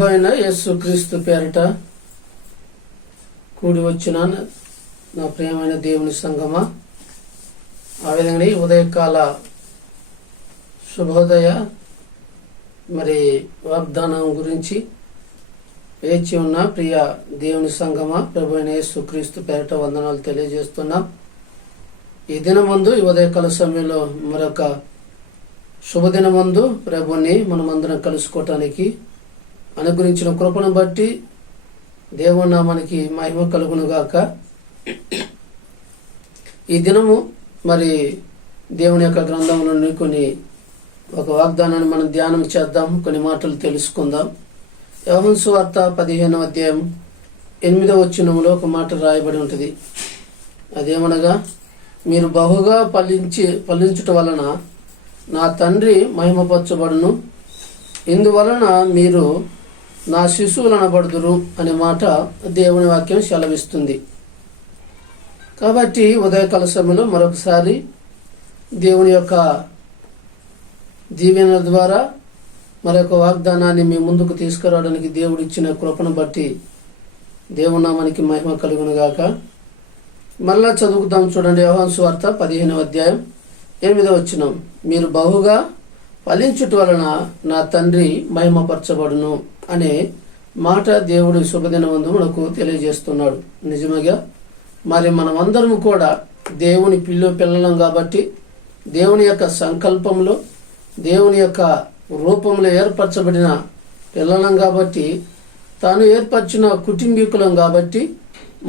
ప్రభు అయిన యేసుక్రీస్తు పేరిట కూడి వచ్చిన నా ప్రియమైన దేవుని సంగమా, ఆ విధంగా ఈ ఉదయకాల శుభోదయ వాగ్దానం గురించి వేచి ఉన్న ప్రియ దేవుని సంగమా, ప్రభు అయిన యేసుక్రీస్తు పేరిట వందనాలు తెలియజేస్తున్నాం. ఈ దినమందు ఈ ఉదయకాల సమయంలో మరొక శుభదినమందు ప్రభుని మనమందరం కలుసుకోవటానికి అనుగ్రహించిన కృపను బట్టి దేవుని నామానికి మహిమ కలుగునుగాక. ఈ దినము దేవుని యొక్క గ్రంథంలో నుండి ఒక వాగ్దానాన్ని మనం ధ్యానం చేద్దాం, కొన్ని మాటలు తెలుసుకుందాం. యోహాను సువార్త 15వ అధ్యాయం 8వ వచనంలో ఒక మాట రాయబడి ఉంటుంది. అదేమనగా, మీరు బహుగా ఫలించుట వలన నా తండ్రి మహిమపరచబడును, ఇందువలన మీరు నా శిశువులు అనబడుదురు అనే మాట దేవుని వాక్యం సెలవిస్తుంది. కాబట్టి ఉదయకాల సమయంలో మరొకసారి దేవుని యొక్క దీవెనల ద్వారా మరొక వాగ్దానాన్ని మీ ముందుకు తీసుకురావడానికి దేవుడు ఇచ్చిన కృపను బట్టి దేవుని నామానికి మహిమ కలుగునుగాక. మరలా చదువుకుదాం, చూడండి. యోహాను సువార్త 15వ అధ్యాయం 8వ వచనం, మీరు బహుగా ఫలించుట వలన నా తండ్రి మహిమపరచబడును అనే మాట దేవుడు శుభదినమందు మనకు తెలియజేస్తున్నాడు. నిజంగా మనమందరం కూడా దేవుని పిల్లలం కాబట్టి, దేవుని యొక్క సంకల్పంలో దేవుని యొక్క రూపంలో ఏర్పరచబడిన పిల్లలం కాబట్టి, తాను ఏర్పరిచిన కుటుంబీకులం కాబట్టి,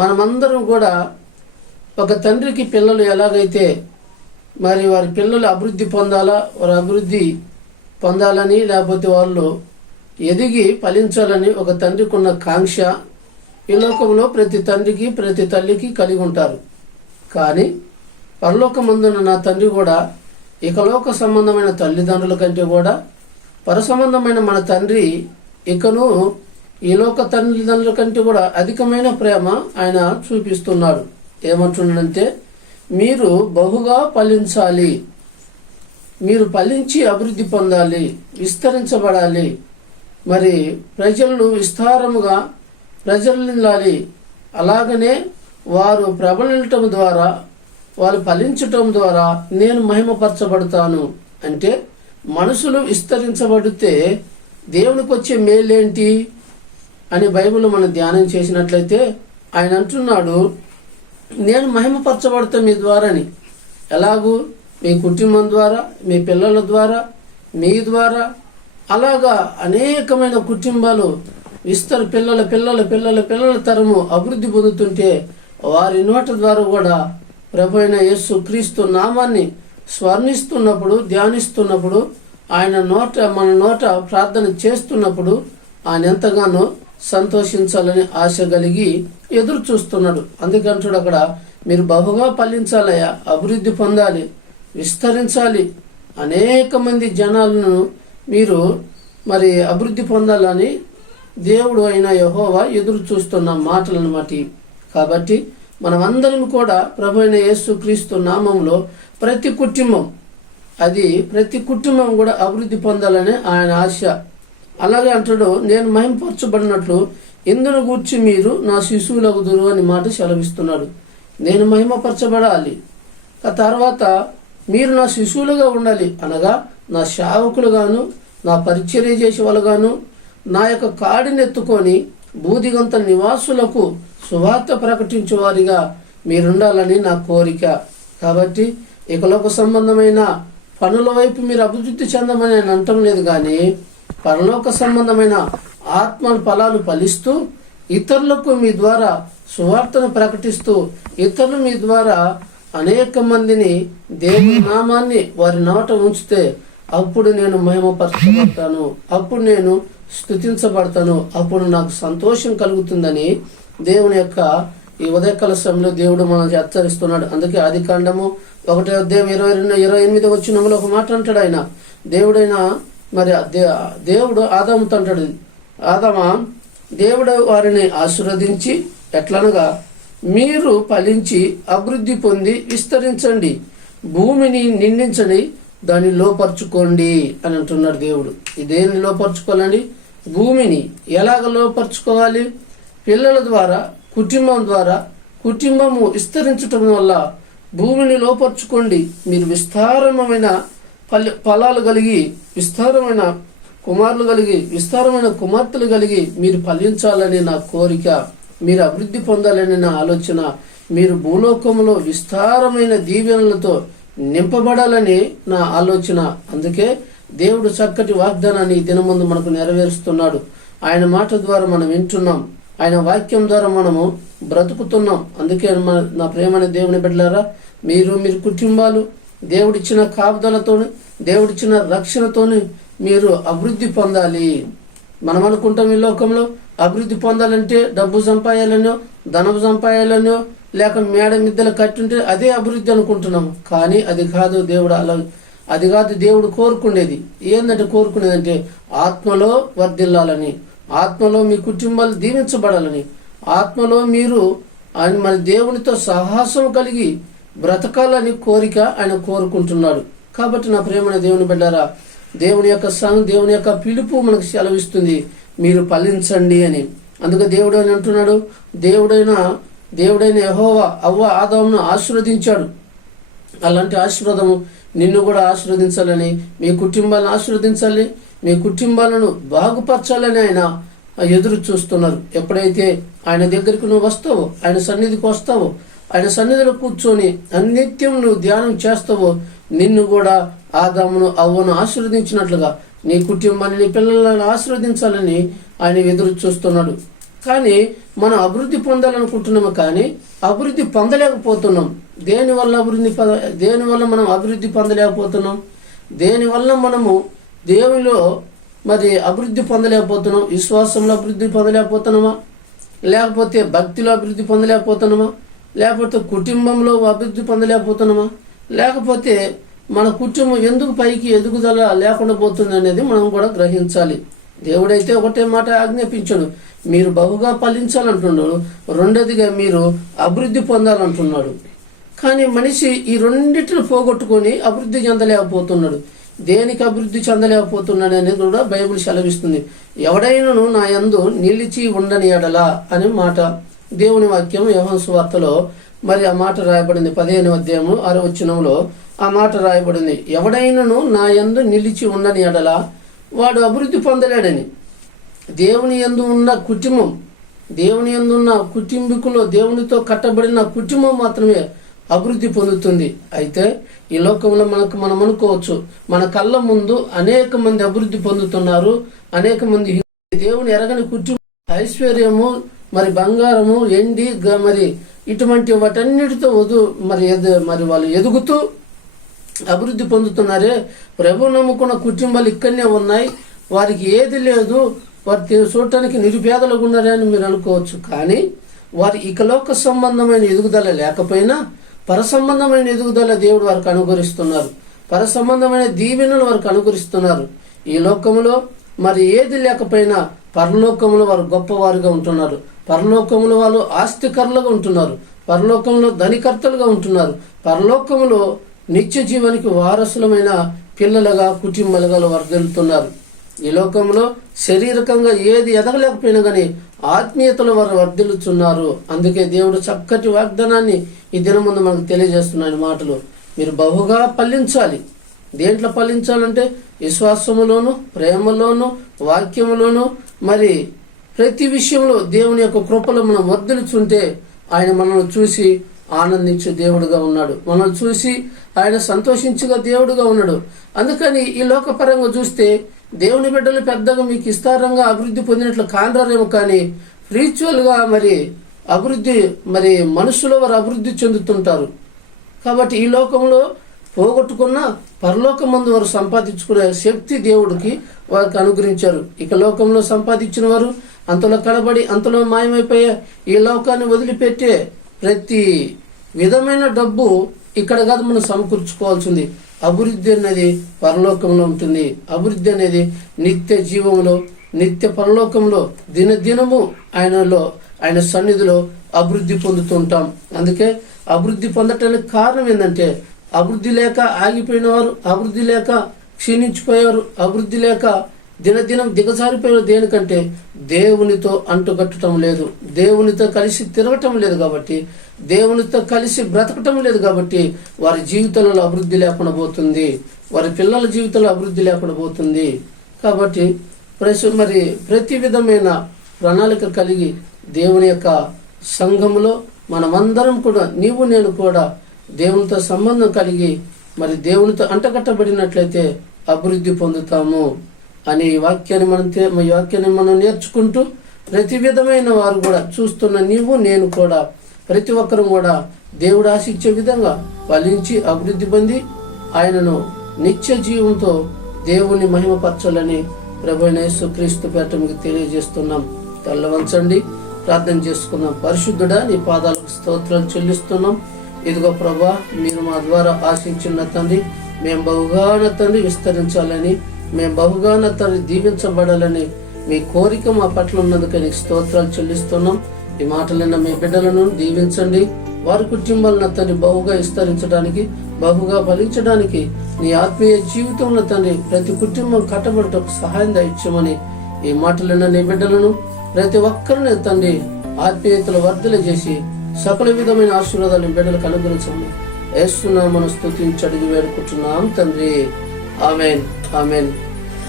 మనమందరం కూడా ఒక తండ్రికి పిల్లలు ఎలాగైతే వారి పిల్లలు అభివృద్ధి పొందాలా, వారు అభివృద్ధి పొందాలని, లేకపోతే వాళ్ళు ఎదిగి ఫలించాలని ఒక తండ్రికి ఉన్న కాంక్ష ఈ లోకంలో ప్రతి తండ్రికి ప్రతి తల్లికి కలిగి ఉంటారు. కానీ పరలోకమందున్న నా తండ్రి కూడా ఇకలోక సంబంధమైన తల్లిదండ్రుల కంటే కూడా పర సంబంధమైన మన తండ్రి ఇకను ఈ లోక తల్లిదండ్రుల కంటే కూడా అధికమైన ప్రేమ ఆయన చూపిస్తున్నాడు. ఏమంటున్నాడంటే, మీరు బహుగా ఫలించాలి, మీరు ఫలించి అభివృద్ధి పొందాలి, విస్తరించబడాలి, ప్రజలను విస్తారముగా ప్రజలిల్లాలి. అలాగనే వారు ప్రబలించటం ద్వారా, వారు ఫలించటం ద్వారా నేను మహిమపరచబడతాను. అంటే మనుషులు విస్తరించబడితే దేవునికి వచ్చే మేలేంటి అని బైబిల్ మనం ధ్యానం చేసినట్లయితే ఆయన అంటున్నాడు, నేను మహిమపరచబడతా మీ ద్వారాని. ఎలాగూ మీ కుటుంబం ద్వారా, మీ పిల్లల ద్వారా, మీ ద్వారా, అలాగా అనేకమైన కుటుంబాలు పిల్లల పిల్లల పిల్లల పిల్లల తరము అభివృద్ధి పొందుతుంటే వారి నోట ద్వారా కూడా ప్రభు అయిన యేసు క్రీస్తు నామాన్ని స్మరణిస్తున్నప్పుడు, ధ్యానిస్తున్నప్పుడు, ఆయన మన నోట ప్రార్థన చేస్తున్నప్పుడు ఆయన ఎంతగానో సంతోషించాలని ఆశ కలిగి ఎదురు చూస్తున్నాడు. అందుకంటాడు అక్కడ, మీరు బహుగా ఫలించాలయ్యా, అభివృద్ధి పొందాలి, విస్తరించాలి, అనేక మంది జనాలను మీరు అభివృద్ధి పొందాలని దేవుడు అయిన యెహోవా ఎదురు చూస్తున్న మాటలను బట్టి. కాబట్టి మనమందరం కూడా ప్రభు అయిన యేసుక్రీస్తు నామంలో ప్రతి కుటుంబం కూడా అభివృద్ధి పొందాలని ఆయన ఆశ. అలాగే అంటాడు, నేను మహిమపరచబడినట్లు ఇందును గూర్చి మీరు నా శిశువులగుదురు అని మాట సెలవిస్తున్నాడు. నేను మహిమపరచబడాలి, ఆ తర్వాత మీరు నా శిశువులుగా ఉండాలి, అనగా నా సేవకులుగాను, నా పరిచర్య చేసే వాళ్ళుగాను, నా యొక్క కాడిని ఎత్తుకొని బూదిగంత నివాసులకు సువార్త ప్రకటించే వారిగా మీరుండాలని నా కోరిక. కాబట్టి ఇకలోక సంబంధమైన పనుల వైపు మీరు అభివృద్ధి చెందమని నేను అంటం లేదు, కానీ పరలోక సంబంధమైన ఆత్మ ఫలాలు ఫలిస్తూ ఇతరులకు మీ ద్వారా సువార్తను ప్రకటిస్తూ ఇతరులు మీ ద్వారా అనేక మందిని దేవుని నామాన్ని వారి నోట ఉంచితే అప్పుడు నేను మహిమపరచబడతాను, అప్పుడు నేను స్తుతించబడతాను, అప్పుడు నాకు సంతోషం కలుగుతుందని దేవుని యొక్క ఈ ఉదయకాల సమయంలో దేవుడు మనల్ని హెచ్చరిస్తున్నాడు. అందుకే ఆదికాండము 1వ అధ్యాయం 28వ వచనంలో ఒక మాట అంటాడు ఆయన. దేవుడు ఆదాముతో అంటాడు, ఆదామా, దేవుడు వారిని ఆశీర్వదించి ఎట్లనగా, మీరు ఫలించి అభివృద్ధి పొంది విస్తరించండి, భూమిని నిండించండి, దాన్ని లోపరుచుకోండి అని అంటున్నాడు దేవుడు. ఇదేని లోపరుచుకోవాలండి? భూమిని ఎలాగ లోపరుచుకోవాలి? పిల్లల ద్వారా, కుటుంబం ద్వారా. కుటుంబము విస్తరించటం వల్ల భూమిని లోపరుచుకోండి. మీరు విస్తారమైన ఫలాలు కలిగి, విస్తారమైన కుమారులు కలిగి, విస్తారమైన కుమార్తెలు కలిగి మీరు ఫలించాలని నా కోరిక. మీరు అభివృద్ధి పొందాలని నా ఆలోచన. మీరు భూలోకంలో విస్తారమైన దీవెనలతో నింపబడాలని నా ఆలోచన. అందుకే దేవుడు చక్కటి వాగ్దానాన్ని ఈ దినముందు మనకు నెరవేరుస్తున్నాడు. ఆయన మాట ద్వారా మనం వింటున్నాం, ఆయన వాక్యం ద్వారా మనము బ్రతుకుతున్నాం. అందుకే నా ప్రేమైన దేవుని బిడ్డలారా, మీరు కుటుంబాలు దేవుడిచ్చిన కాపుదలతోని, దేవుడిచ్చిన రక్షణతోని మీరు అభివృద్ధి పొందాలి. మనం అనుకుంటాం ఈ లోకంలో అభివృద్ధి పొందాలంటే డబ్బు సంపాదాలనో, ధనము సంపాదాలనో, లేక మేడ మిద్దెలు కట్టుంటే అదే అభివృద్ధి అనుకుంటున్నాం. కానీ అది కాదు. అది కాదు దేవుడు కోరుకునేది. ఏంటంటే కోరుకునేదంటే ఆత్మలో వర్ధిల్లాలని, ఆత్మలో మీ కుటుంబాలు దీవించబడాలని, ఆత్మలో మీరు మన దేవునితో సాహసం కలిగి బ్రతకాలని కోరిక ఆయన కోరుకుంటున్నాడు. కాబట్టి నా ప్రేమైన దేవుని బిడ్డారా, దేవుని యొక్క పిలుపు మనకు సెలవిస్తుంది, మీరు ఫలించండి అని. అందుకే దేవుడు అని అంటున్నాడు, దేవుడైన యెహోవా అవ్వ ఆదామును ఆశీర్వదించాడు. అలాంటి ఆశీర్వాదము నిన్ను కూడా ఆశీర్వదించాలని, మీ కుటుంబాలను ఆశీర్వదించాలి, మీ కుటుంబాలను బాగుపరచాలని ఆయన ఎదురు చూస్తున్నారు. ఎప్పుడైతే ఆయన దగ్గరికి నువ్వు వస్తావో, ఆయన సన్నిధికి వస్తావో, ఆయన సన్నిధిలో కూర్చొని అనిత్యం నువ్వు ధ్యానం చేస్తావో, నిన్ను కూడా ఆదామును అవ్వను ఆశీర్వదించినట్లుగా నీ కుటుంబాన్ని, నీ పిల్లలను ఆశీర్వదించాలని ఆయన ఎదురు చూస్తున్నాడు. కానీ మనం అభివృద్ధి పొందాలనుకుంటున్నాము, కానీ అభివృద్ధి పొందలేకపోతున్నాం. దేనివల్ల మనం అభివృద్ధి పొందలేకపోతున్నాం? దేనివల్ల మనము దేవునిలో అభివృద్ధి పొందలేకపోతున్నాం? విశ్వాసంలో అభివృద్ధి పొందలేకపోతున్నామా? లేకపోతే భక్తిలో అభివృద్ధి పొందలేకపోతున్నామా? లేకపోతే కుటుంబంలో అభివృద్ధి పొందలేకపోతున్నామా? లేకపోతే మన కుటుంబం ఎందుకు పైకి ఎదుగుదల లేకుండా పోతుంది అనేది మనం కూడా గ్రహించాలి. దేవుడైతే ఒకటే మాట ఆజ్ఞాపించాడు, మీరు బహుగా ఫలించాలంటున్నాడు. రెండోదిగా మీరు అభివృద్ధి పొందాలంటున్నాడు. కానీ మనిషి ఈ రెండింటిని పోగొట్టుకొని అభివృద్ధి చెందలేకపోతున్నాడు. దేనికి అభివృద్ధి చెందలేకపోతున్నాడు అనేది కూడా బైబిల్ సెలవిస్తుంది. ఎవడైనను నా యందు నిలిచి ఉండని ఎడలా అనే మాట దేవుని వాక్యం యోహాను సువార్తలో ఆ మాట రాయబడింది. 15వ అధ్యాయము 6వ వచనంలో ఆ మాట రాయబడింది. ఎవడైనను నా యందు నిలిచి ఉండని ఎడలా వాడు అభివృద్ధి పొందలేడని. దేవుని యందు ఉన్న కుటుంబం, దేవుని యందు ఉన్న కుటుంబీకులు, దేవునితో కట్టబడిన కుటుంబం మాత్రమే అభివృద్ధి పొందుతుంది. అయితే ఈ లోకంలో మనం అనుకోవచ్చు, మన కళ్ళ ముందు అనేక మంది అభివృద్ధి పొందుతున్నారు. అనేక మంది దేవుని ఎరగని కుటుంబం, ఐశ్వర్యము, బంగారము, ఎండి, ఇటువంటి వాటన్నిటితో వాళ్ళు ఎదుగుతూ అభివృద్ధి పొందుతున్నారే. ప్రభు నమ్ముకున్న కుటుంబాలు ఇక్కడనే ఉన్నాయి, వారికి ఏది లేదు, వారు చూడటానికి నిరుపేదలుగా ఉన్నారే అని మీరు అనుకోవచ్చు. కానీ వారి ఇకలోక సంబంధమైన ఎదుగుదల లేకపోయినా పర సంబంధమైన ఎదుగుదల దేవుడు వారికి అనుగ్రహిస్తున్నారు. పర సంబంధమైన దీవెనలు వారికి అనుగ్రహిస్తున్నారు. ఈ లోకంలో ఏది లేకపోయినా పరలోకంలో వారు గొప్పవారుగా ఉంటున్నారు. పరలోకంలో వాళ్ళు ఆస్తికర్లుగా ఉంటున్నారు. పరలోకంలో ధనికర్తలుగా ఉంటున్నారు. పరలోకంలో నిత్య జీవానికి వారసులమైన పిల్లలుగా, కుటుంబాలుగా వర్ధిల్లుతున్నారు. ఈ లోకంలో శారీరకంగా ఏది ఎదగలేకపోయినా కానీ ఆత్మీయతలో వారు వర్ధిల్లుతున్నారు. అందుకే దేవుడు చక్కటి వాగ్దానాన్ని ఈ దినం ముందు మనకు తెలియజేస్తున్నాయి మాటలు. మీరు బహుగా ఫలించాలి. దేంట్లో ఫలించాలంటే విశ్వాసములోను, ప్రేమలోను, వాక్యములోను, ప్రతి విషయంలో దేవుని యొక్క కృపలో మనం వర్ధిల్లుచుంటే ఆయన మనల్ని చూసి ఆనందించే దేవుడుగా ఉన్నాడు. మనల్ని చూసి ఆయన సంతోషించుగా దేవుడుగా ఉన్నాడు. అందుకని ఈ లోకపరంగా చూస్తే దేవుని బిడ్డలు పెద్దగా మీకు విస్తారంగా అభివృద్ధి పొందినట్లు కానరారేమో, కానీ స్పిరిచువల్గా అభివృద్ధి మనుషులు వారు అభివృద్ధి చెందుతుంటారు. కాబట్టి ఈ లోకంలో పోగొట్టుకున్న పరలోకమందు వారు సంపాదించుకునే శక్తి దేవుడికి వారికి అనుగ్రహించారు. ఇక లోకంలో సంపాదించిన వారు అంతలో కనబడి అంతలో మాయమైపోయే ఈ లోకాన్ని వదిలిపెట్టే ప్రతి విధమైన డబ్బు ఇక్కడ కాదు మనం సమకూర్చుకోవాల్సింది. అభివృద్ధి అనేది పరలోకంలో ఉంటుంది. అభివృద్ధి అనేది నిత్య జీవంలో, నిత్య పరలోకంలో దినదినము ఆయన సన్నిధిలో అభివృద్ధి పొందుతుంటాం. అందుకే అభివృద్ధి పొందటానికి కారణం ఏంటంటే అభివృద్ధి లేక ఆగిపోయిన వారు, అభివృద్ధి లేక క్షీణించిపోయారు, అభివృద్ధి లేక దినదినం దిగజారిపోయిన దేనికంటే దేవునితో అంటుకట్టడం లేదు, దేవునితో కలిసి తిరగటం లేదు. కాబట్టి దేవునితో కలిసి బ్రతకటం లేదు. కాబట్టి వారి జీవితంలో అభివృద్ధి లేకుండా పోతుంది, వారి పిల్లల జీవితంలో అభివృద్ధి లేకుండా పోతుంది. కాబట్టి మరి ప్రతి విధమైన ప్రణాళిక కలిగి దేవుని యొక్క సంఘములో మనమందరం కూడా, నీవు నేను కూడా దేవునితో సంబంధం కలిగి మరి దేవునితో అంటగట్టబడినట్లయితే అభివృద్ధి పొందుతాము అనే ఈ వాక్యాన్ని మనం నేర్చుకుంటూ, ప్రతి విధమైన వారు కూడా చూస్తున్న నీవు నేను కూడా ప్రతి ఒక్కరూ కూడా దేవుడు ఆశించే విధంగా ఫలించి అభివృద్ధి పొంది ఆయనను నిత్య జీవంతో దేవుని మహిమపరచాలని ప్రభువైన యేసుక్రీస్తు పేరిట మీకు తెలియజేస్తున్నాం. తల్ల వంచండి, ప్రార్థన చేసుకుందాం. పరిశుద్ధుడా, నీ పాదాలకు స్తోత్రాలు చెల్లిస్తున్నాం. ఇదిగో ప్రభా, మీరు మా ద్వారా ఆశించిన తండ్రి, మేము బహుగా తండ్రి విస్తరించాలని, మేము బహుగా తండ్రి దీవించబడాలని మీ కోరిక మా పట్ల ఉన్నందుకు నీకు స్తోత్రాలు చెల్లిస్తున్నాం. ఈ మాటలైన మీ బిడ్డలను దీవించండి. వారి కుటుంబాలను తండ్రి బహుగా విస్తరించడానికి, బహుగా ఫలించడానికి నీ ఆత్మీయ జీవితంలో తండ్రి ప్రతి కుటుంబం కట్టబడటకు సహాయం దయచేయమని ఈ మాటలైన నీ బిడ్డలను ప్రతి ఒక్కరిని తండ్రి ఆత్మీయతలు వర్ధల చేసి సకల విధమైన ఆశీర్వాదాలను బిడ్డలకు అనుగ్రహించమని యేసునామమున స్తుతించి అడిగి వేడుకుంటున్నాం తండ్రి. ఆమేన్, ఆమేన్.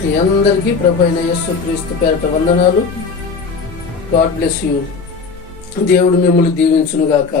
మీ అందరికీ ప్రభువైన యేసుక్రీస్తు పేరిట వందనాలు. God bless you. దేవుడు మిమ్మల్ని దీవించును గాక.